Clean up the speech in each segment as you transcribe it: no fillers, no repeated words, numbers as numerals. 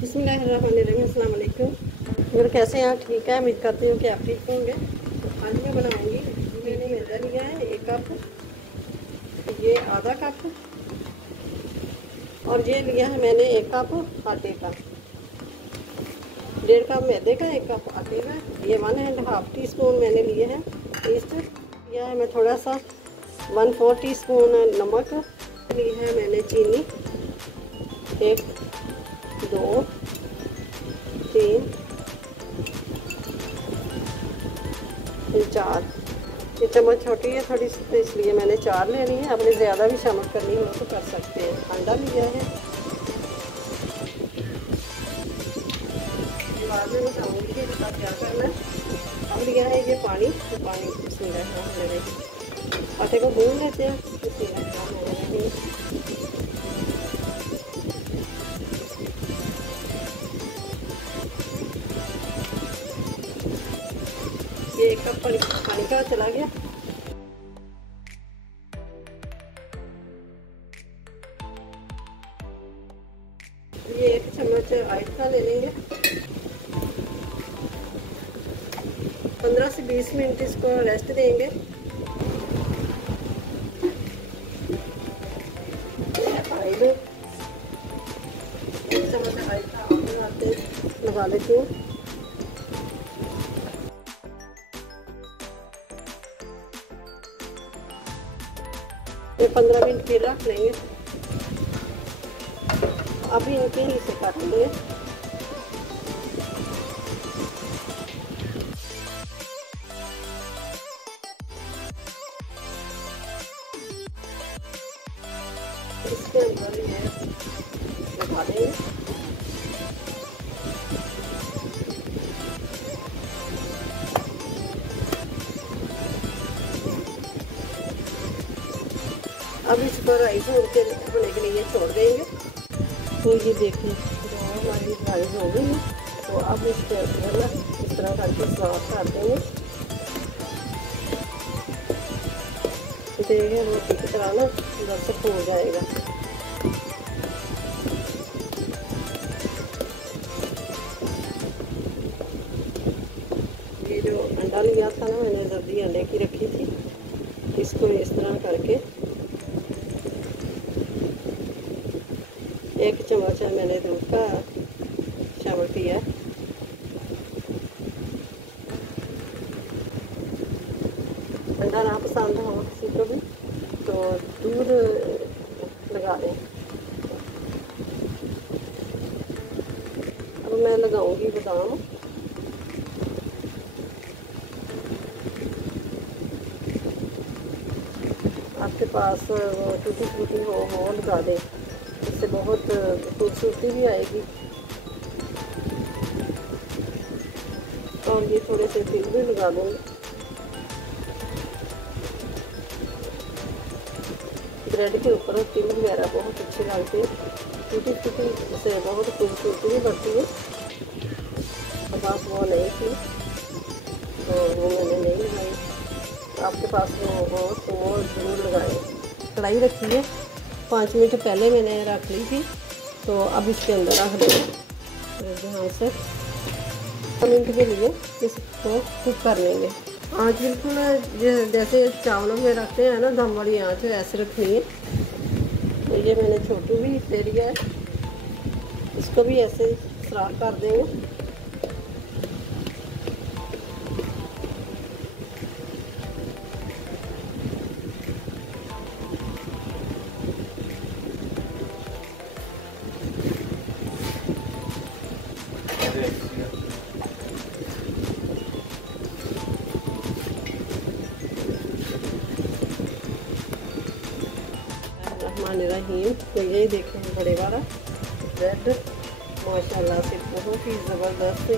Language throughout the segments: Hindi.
बिस्मिल्लाहिर्रहमानिर्रहीम, अस्सलाम वालेकुम। फिर कैसे हैं आप? ठीक है, उम्मीद करती हूँ कि आप ठीक होंगे। आज मैं बनाऊंगी, मैंने मैदा लिया है 1 कप, ये आधा कप, और ये लिया है मैंने 1 कप आटे का, 1.5 कप मैदे का, 1 कप आटे का। ये 1.5 टीस्पून मैंने लिए हैं ईस्ट लिया है। मैं थोड़ा सा 1/4 टीस्पून नमक ली है मैंने, चीनी 1 2 3 4, ये चम्मच छोटी है थोड़ी सी, तो इसलिए मैंने 4 लेनी है। आपने ज़्यादा भी शामिल करनी हो तो कर सकते हैं। अंडा लिया है, बाद में बताऊँगी कि इसका क्या करना है। अब लिया है ये पानी, तो पानी इसमें आटे को भून लेते हैं। ये 1 कप पानी का चला गया। ये 1 चम्मच आयता ले लेंगे। 15 से 20 मिनट इसको रेस्ट देंगे। लगा लेती हूँ। ये 15 मिनट फिर रख लेंगे। अभी इनके ही से काट लेंगे। इसके अंदर ये लगा देंगे। अब इसको राइस होने के लिए छोड़ देंगे। तो ये देखिए हमारी राइस हो गई है। तो अब इसके अंदर ना इस तरह करके साफ कर देंगे। देखिए रोटी की तरह ना अंदर से फूल जाएगा। ये जो अंडा लिया था ना मैंने, जल्दी अंडे की रखी थी, इसको इस तरह करके 1 चम्मच मैंने दूध का शामिल किया। अंडा ना पसंद हो किसी को भी तो दूध लगा दें। अब मैं लगाऊंगी बादाम। आपके पास टूटी फूटी हो लगा दें, इससे बहुत खूबसूरती भी आएगी। और ये थोड़े से तिल भी लगा दूँगी। ब्रेड के ऊपर तिल वगैरह बहुत अच्छे लगते हैं। टूटी फूटी से बहुत खूबसूरती भी बढ़ती है। पास वो नहीं थी तो वो मैंने नहीं लगाई। आपके पास वो तो वो जरूर लगाएं। कढ़ाई रखी है, 5 मिनट पहले मैंने रख ली थी। तो अब इसके अंदर रख देंगे। जहाँ से 5 मिनट के लिए इसको कुक कर लेंगे। आँच बिल्कुल जैसे चावलों में रखते हैं ना, दम वाली आँच ऐसे रखनी है। तो ये मैंने छोटू भी ले लिया है, इसको भी ऐसे फ्राई कर देंगे। रहीम। तो यही देखें बड़े वाला ब्रेड माशाल्लाह से बहुत ही ज़बरदस्त। ये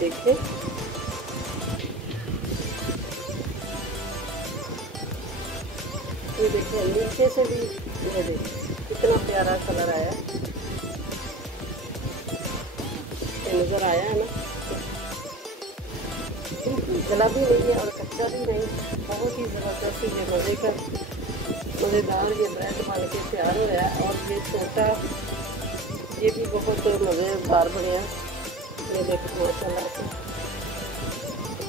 देखें, ये देखें नीचे से भी, ये देखें कितना प्यारा कलर आया है। ये नज़र आया है ना, गला भी नहीं है और कच्चा भी नहीं, बहुत ही ज़बरदस्त ये मज़ेदार ये ब्रेड बन के तैयार हो रहा है। और ये छोटा ये भी बहुत मज़ेदार बढ़िया। ये देखो माशाल्लाह से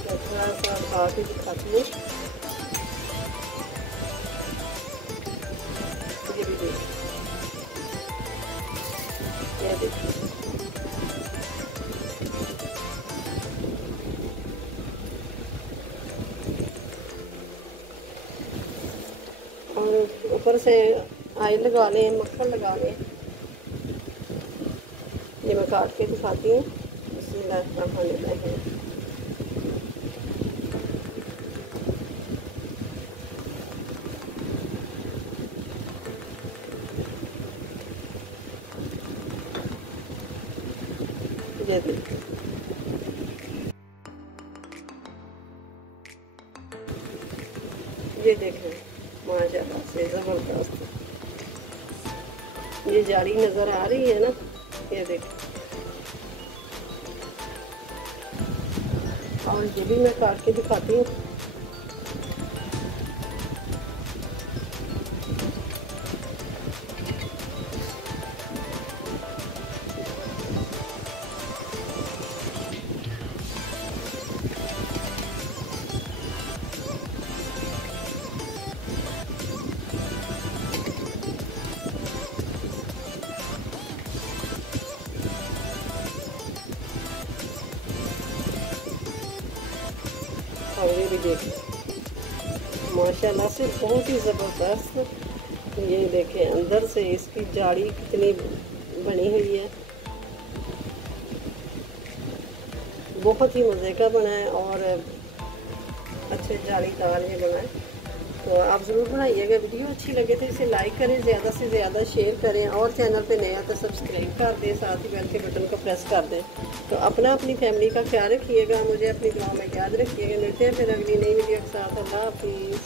थोड़ा सा खा के दिखाती हूँ। ये भी देखिए, ये देखिए और ऊपर से ऑयल लगा लें, मक्खन लगा लें। ये मैं काट के दिखाती हूँ। बिस्मिल्लाह खाने लगे। ये देखिए, ये देखें माशाल्लाह से ज़बरदस्त। ये जाली नज़र आ रही है ना, ये देखें। और ये भी मैं काट के दिखाती हूँ। और ये भी देखें माशाल्लाह से बहुत ही ज़बरदस्त। ये देखें अंदर से इसकी जाड़ी कितनी बनी हुई है, बहुत ही मज़े का बना है और अच्छे जालीदार ये बना है। तो आप ज़रूर बनाइएगा। वीडियो अच्छी लगे तो इसे लाइक करें, ज़्यादा से ज़्यादा शेयर करें और चैनल पे नया तो सब्सक्राइब कर दें, साथ ही बेल के बटन को प्रेस कर दें। तो अपनी फैमिली का ख्याल रखिएगा, मुझे अपनी दुआ में याद रखिएगा। मिलते हैं फिर अगली नई वीडियो के साथ। अल्लाह हाफिज़।